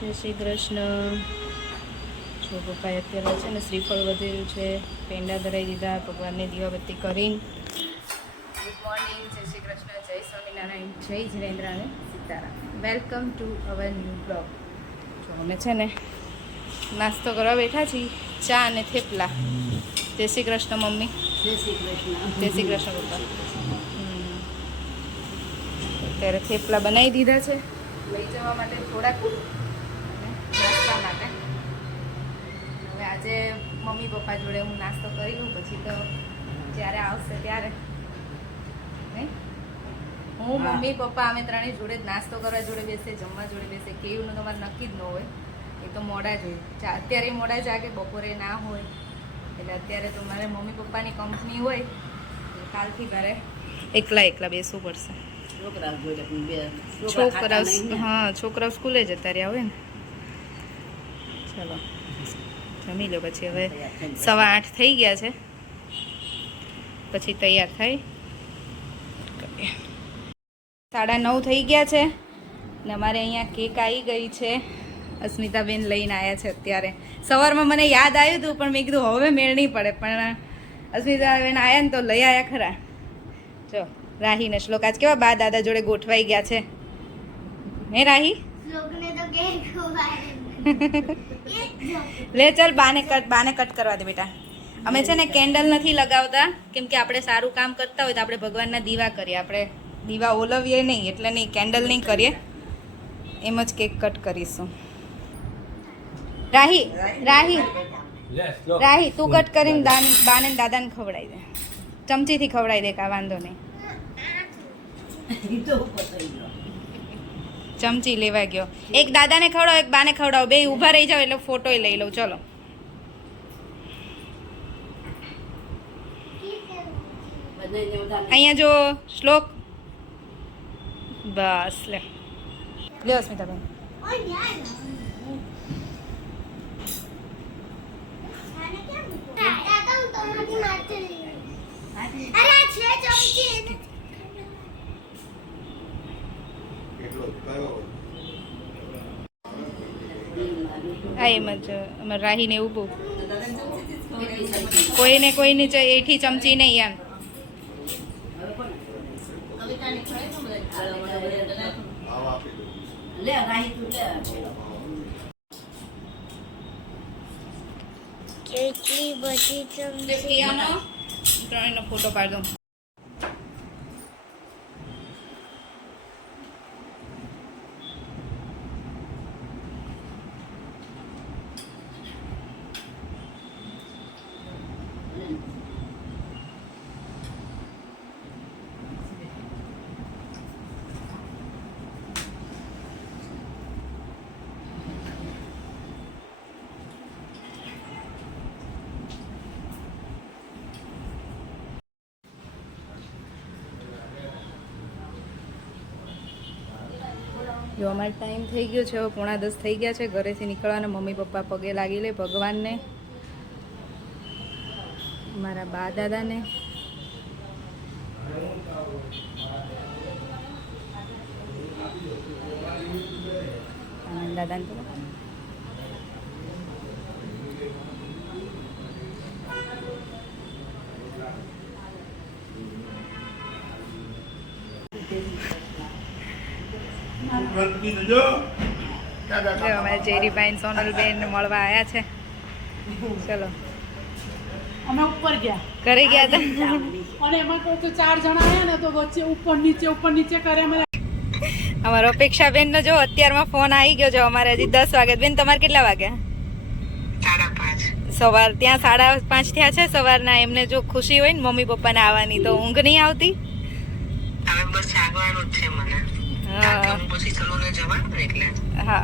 જય શ્રી કૃષ્ણ. જો પપ્પાએ અત્યારે છે ને શ્રીફળ વધેલું છે, પેંડા ધરાવી દીધા, ભગવાનને દીવાબત્તી કરીને. ગુડ મોર્નિંગ, જય શ્રી કૃષ્ણ, જય સ્વામિનારાયણ, જય જિનેન્દ્ર અને Sitaram. Welcome to our new blog. જો અમે છે ને નાસ્તો કરવા બેઠા છીએ, ચા અને થેપલા. જય શ્રી કૃષ્ણ મમ્મી. જય શ્રી કૃષ્ણ. જય શ્રી કૃષ્ણ પપ્પા. અત્યારે થેપલા બનાવી દીધા છે લઈ જવા માટે થોડાક નાસ્તા માટે. હવે આજે મમ્મી પપ્પા જોડે હું નાસ્તો કરી લઉં, પછી તો જ્યારે આવશે ત્યારે નહીં. હું મમ્મી પપ્પા અમે ત્રણેય જોડે જ નાસ્તો કરવા જોડે બેસે, જમવા જોડે બેસે. કેવું તમારે નક્કી જ ન હોય, એ તો મોડા જ હોય. અત્યારે મોડા જાગે, બપોરે ના હોય. એટલે અત્યારે તો મારે મમ્મી પપ્પાની કંપની હોય, કાલથી ઘરે એકલા બેસવું પડશે. છોકરાઓ છોકરાઓ સ્કૂલે જતા રહ્યા હોય ને. ચલો જમી લો, પછી હવે 8:15 થઈ ગયા છે, પછી તૈયાર થઈ 9:30 થઈ ગયા છે ને અમારે અહીંયા કેક આવી ગઈ છે. અસ્મિતાબેન લઈને આવ્યા છે. અત્યારે સવારમાં મને યાદ આવ્યું હતું, પણ મેં કીધું હવે મેળ નહીં પડે, પણ અસ્મિતાબેન આવ્યા ને તો લઈ આવ્યા ખરા. જો રાહી ને શ્લોક આજ કેવા બા દાદા જોડે ગોઠવાઈ ગયા છે હે રાહી? લે ચાલ બાને કટ કરવા દે બેટા. અમે છે ને કેન્ડલ નથી લગાવતા, કેમ કે આપણે સારું કામ કરતા હોય તો આપણે ભગવાનના દીવા કરીએ. આપણે દીવા ઓલવીએ નહીં, એટલે નહીં, કેન્ડલ નહીં કરીએ, એમ જ કેક કટ કરીશું. રાહી રાહી રાહી તું કટ કરીને બાને દાદાને ખવડાવી દે, ચમચીથી ખવડાવી દે, કા વાંધો નહીં. ચમચી લેવા ગયો. એક દાદાને ખવડાવો, એક બાને ખવડાવો, બે ઊભા રહી જાવ એટલે ફોટો લઈ લઉં. ચલો અહીંયા જો શ્લોક, બસ લે લે અસ્મિતાબેન. હા એમ જ અમારે રાહીને એવું બહુ કોઈની એઠી ચમચી નહીં એમ. ત્રણેયનો ફોટો પાડ દઉં. જો અમારો ટાઈમ થઈ ગયો છે, હવે 9:45 થઈ ગયા છે. ઘરેથી નીકળવાના. મમ્મી પપ્પા પગે લાગી લે ભગવાનને, મારા બા દાદાને. આનંદ દાદાને તો અમારે જેરીભાઈ સોનલબેન મળવા આવ્યા છે. ચલો અમે ઉપર ગયા, ઘરે ગયા હતા, અને એમાં તો 4 જણા આવ્યા ને, તો વચ્ચે ઉપર નીચે કરે. અમારો અપેક્ષાબેન નો જો અત્યારમાં ફોન આવી ગયો છે. અમારે હજી 10 વાગ્યા. બેન તમારે કેટલા વાગ્યા? 5:30 સવાર. ત્યાં 5:30 થયા છે સવારના. એમને જો ખુશી હોય ને મમ્મી પપ્પાને આવવાની, તો ઊંઘ નહીં આવતી. હવે બસ જાગવાનું જ છે મને. હા પછી સલૂને જવાનું એટલે. હા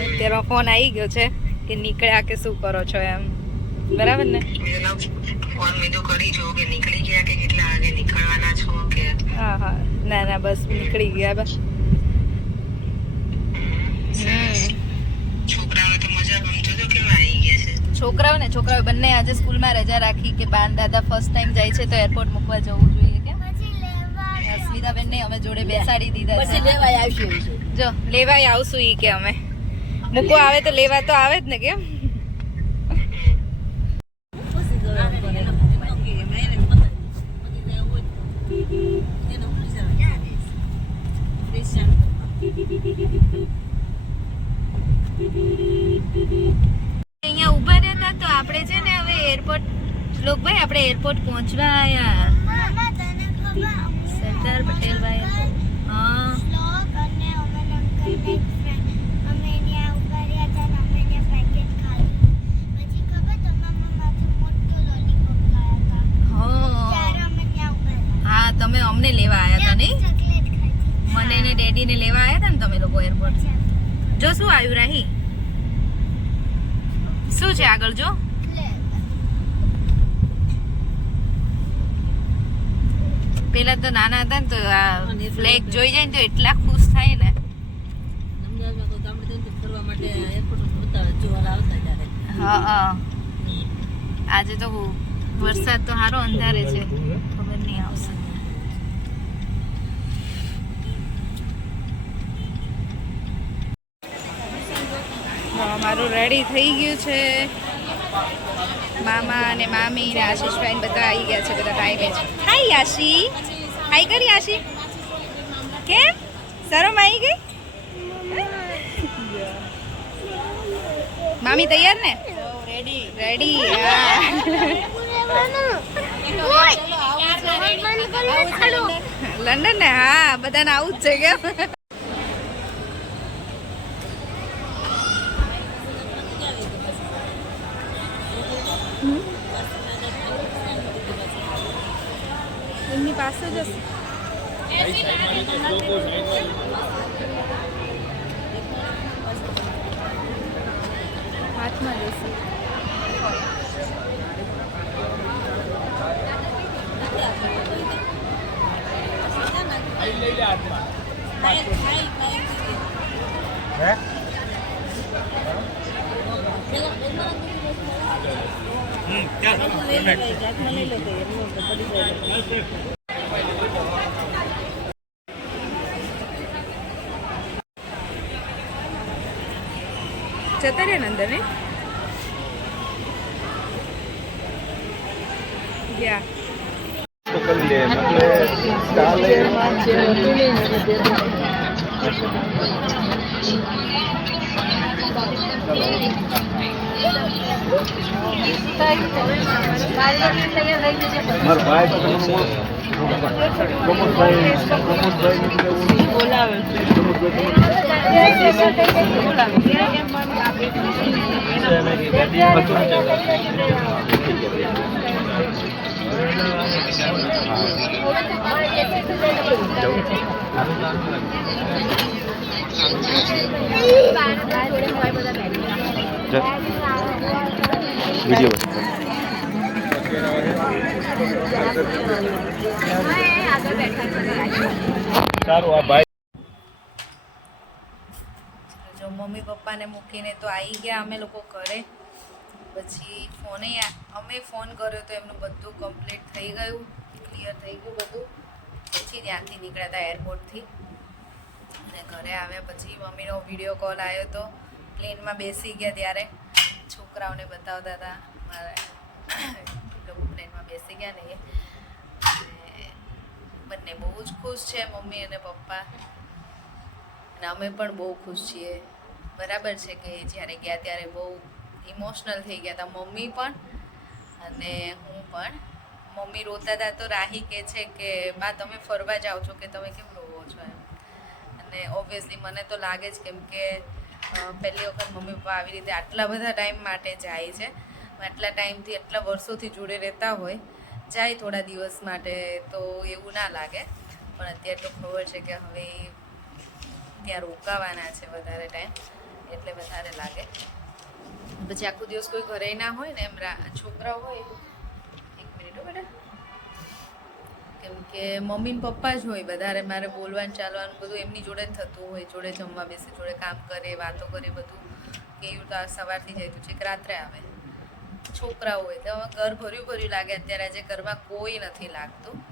અત્યારમાં ફોન આવી ગયો છે કે નીકળ્યા કે શું કરો છો એમ. બરાબર ને? ફોન મેં તો કરી જો કે નીકળી ગયા કે કેટલા વાગે નીકળવાના છો કે. હા ના બસ નીકળી ગયા બસ. છોકરાઓ તો મજા ગમતો તો કેવા આવી ગયા છે. છોકરાઓ બંને આજે સ્કૂલમાં રજા રાખી કે બાન દાદા ફર્સ્ટ ટાઈમ જાય છે તો એરપોર્ટ મૂકવા જવું જોઈએ કે. અસ્મિતાબેન ને અમે જોડે બેસાડી દીધા છે. પછી લેવાય આવશું. જો લેવાય આવશું ઈ કે અમે મૂકો આવે તો લેવા તો આવે જ ને કેમ અહીંયા ઊભા રહ્યા હતા તો આપણે છે ને હવે એરપોર્ટ લોકભાઈ આપણે એરપોર્ટ પહોંચવા આવ્યા સરદાર પટેલભાઈ હા હા તમે અમને લેવા આવ્યા હતા નહીં મને ને ડેડીને લેવા આવ્યા હતા ને તમે લોકો એરપોર્ટ જો શું આવ્યું રાહી શું છે આગળ જો પેલા તો નાના હતા ને તો આ ફ્લેગ જોઈ જાય ને તો એટલા ખુશ થાય ને હા હા આજે તો વરસાદ તો સારો અંધારે છે ખબર નહીં આવશે મારું રેડી થઈ ગયું છે મામા અને મામી ને આશીષભાઈ બધા આવી ગયા છે બધા ટાઈમે જ હાય યાશી હાય કરી યાશી કેમ શરમ આવી ગઈ મામી તૈયાર ને રેડી રેડી લંડન ને હા બધાને આવું જ છે કેમ એમની પાસે જ હશે હાથમાં જશે જતા રહ્યા ને અંદર ને ગયા જો મમ્મી પપ્પાને મૂકીને તો આવી ગયા અમે લોકો ઘરે પછી અમે ફોન કર્યો તો એમનું બધું કમ્પ્લીટ થઈ ગયું ક્લિયર થઈ ગયું બધું પછી ત્યાંથી નીકળ્યા હતા એરપોર્ટથી અને ઘરે આવ્યા પછી મમ્મીનો વિડીયો કોલ આવ્યો તો પ્લેનમાં બેસી ગયા ત્યારે છોકરાઓને બતાવતા હતા મારા લોકો પ્લેનમાં બેસી ગયા ને બંને બહુ જ ખુશ છે મમ્મી અને પપ્પા અને અમે પણ બહુ ખુશ છીએ બરાબર છે કે જ્યારે ગયા ત્યારે બહુ ઇમોશનલ થઈ ગયા હતા મમ્મી પણ અને હું પણ મમ્મી રોતા હતા તો રાહી કહે છે કે બા તમે ફરવા જાઓ છો કે તમે કેમ રોવો છો એમ અને ઓબ્વિયસલી મને તો લાગે જ કેમ કે પહેલી વખત મમ્મી પપ્પા આવી રીતે આટલા બધા ટાઈમ માટે જાય છે આટલા ટાઈમથી આટલા વર્ષોથી જોડે રહેતા હોય જાય થોડા દિવસ માટે તો એવું ના લાગે પણ અત્યારે તો ખબર છે કે હવે ત્યાં રોકાવાના છે વધારે ટાઈમ એટલે વધારે લાગે પછી આખો દિવસ કોઈ ઘરે ના હોય ને એમ છોકરા હોય એક મિનિટ હો બેટા કેમ કે મમ્મી ને પપ્પા જ હોય વધારે મારે બોલવાનું ચાલવાનું બધું એમની જોડે જ થતું હોય જોડે જમવા બેસે જોડે કામ કરે વાતો કરે બધું કેવું તો સવારથી જાય તો છેક રાત્રે આવે છોકરાઓ હોય તો ઘર ભર્યું લાગે અત્યારે આજે ઘરમાં કોઈ નથી લાગતું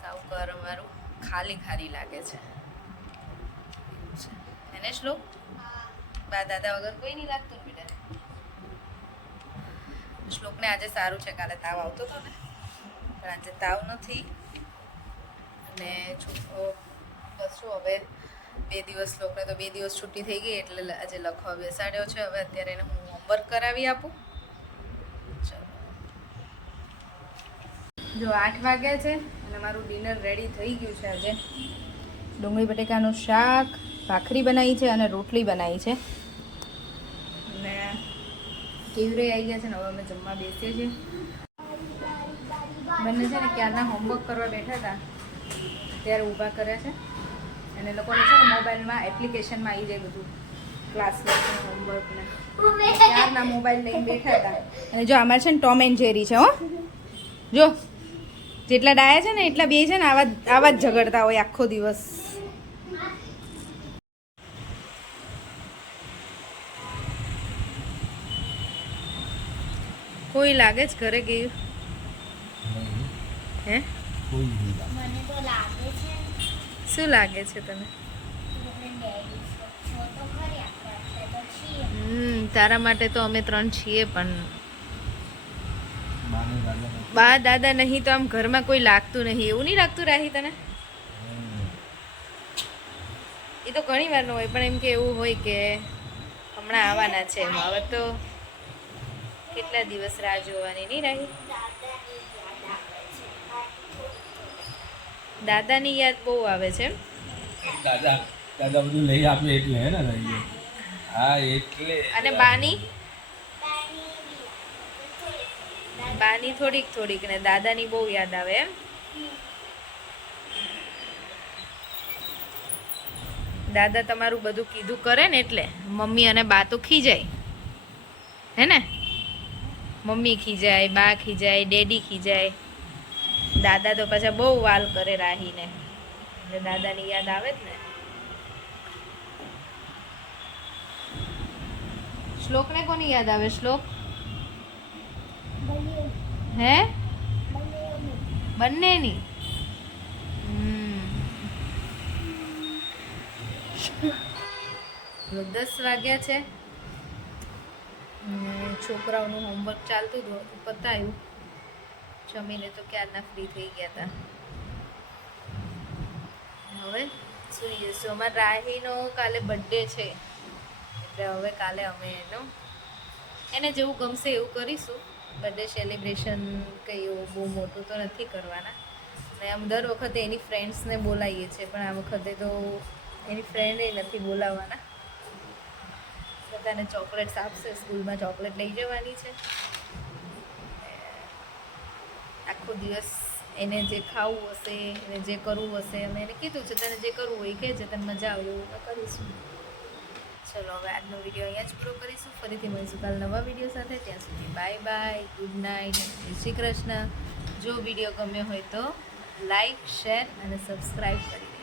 સાવ ઘર અમારું ખાલી લાગે છે એને શ્લોક બા દાદા વગર કોઈ નહીં લાગતું ને બેટા. શ્લોકને આજે સારું છે, કાલે તાવ આવતો હતો ને પણ આજે તાવ નથી. અને છોકરો બસ શું હવે 2 દિવસ શ્લોકને તો 2 દિવસ છૂટી થઈ ગઈ એટલે આજે લખવા બેસાડ્યો છે. હવે અત્યારે એને હું હોમવર્ક કરાવી આપું. ચલો જો 8 વાગ્યા છે અને મારું ડિનર રેડી થઈ ગયું છે. આજે ડુંગળી બટેકાનું શાક, ભાખરી બનાવી છે અને રોટલી બનાવી છે. અને કેવરે આવી ગયા છે ને હવે અમે જમવા બેસીએ છીએ. બંને છે ને ક્યારના હોમવર્ક કરવા બેઠા હતા ત્યારે ઊભા કર્યા છે. અને લોકોને છે ને મોબાઈલમાં એપ્લિકેશનમાં આવી જાય બધું ક્લાસવર્ક ને હોમવર્ક ને. ક્યારના મોબાઈલ લઈને બેઠા હતા. અને જો અમારે છે ને ટોમ એન્ડ જેરી છે. હો જો જેટલા ડાયા છે ને એટલા બે છે ને આવા જ ઝઘડતા હોય આખો દિવસ. કોઈ લાગે છે ઘરે ગયું? હે મને તો લાગે છે શું લાગે છે તને? તારા માટે તો અમે 3 છીએ પણ બા દાદા નહીં તો આમ ઘરમાં કોઈ લાગતું નહીં. એવું નહીં લાગતું રાહી તને? એ તો ઘણી વાર નું હોય પણ એમ કે એવું હોય કે હમણાં આવવાના છે. એમ હવે તો કેટલા દિવસ રાહ જોવાની નહીં રાહી? દાદાની યાદ બહુ આવે છે. દાદા બધું લઈ આપે એટલે હે ને લઈએ. હા એટલે. અને બાની થોડીક ને દાદાની બહુ યાદ આવે એમ. દાદા તમારું બધું કીધું કરે ને એટલે મમ્મી અને બા તો ખીજાય હે ને? મમ્મી ખીજાય, બા ખીજાય, ડેડી ખીજાય. દાદા તો પાછા બહુ વાલ કરે રાહીને એટલે દાદાની યાદ આવે જ ને. શ્લોકને કોની યાદ આવે? શ્લોક હે? બંનેની. 10 વાગ્યા છે. છોકરાઓનું હોમવર્ક ચાલતું હતું, પતાયું. જમીને તો ક્યારના ફ્રી થઈ ગયા હતા. હવે સુઈ જઈશું. અમારા રાહીનો કાલે બર્થડે છે એટલે હવે કાલે અમે એને જેવું ગમશે એવું કરીશું. બર્થડે સેલિબ્રેશન કંઈ એવું બહુ મોટું તો નથી કરવાના. અને આમ દર વખતે એની ફ્રેન્ડ્સને બોલાવીએ છીએ પણ આ વખતે તો એની ફ્રેન્ડે નથી બોલાવવાના. બધાને ચોકલેટ્સ આપશે. સ્કૂલમાં ચોકલેટ લઈ જવાની છે. આખો દિવસ એને જે ખાવું હશે, એને જે કરવું હશે, અમે એને કીધું છે તને જે કરવું હોય એ કહેજે, તને મજા આવે એવું અમે કરીશું. ચલો હવે આજનો વિડીયો અહીંયા જ પૂરો કરીશું. ફરીથી મળીશું કાલ નવા વિડીયો સાથે. ત્યાં સુધી બાય બાય, ગુડ નાઇટ, જય શ્રી કૃષ્ણ. જો વિડીયો ગમ્યો હોય તો લાઈક, શેર અને સબસ્ક્રાઈબ કરી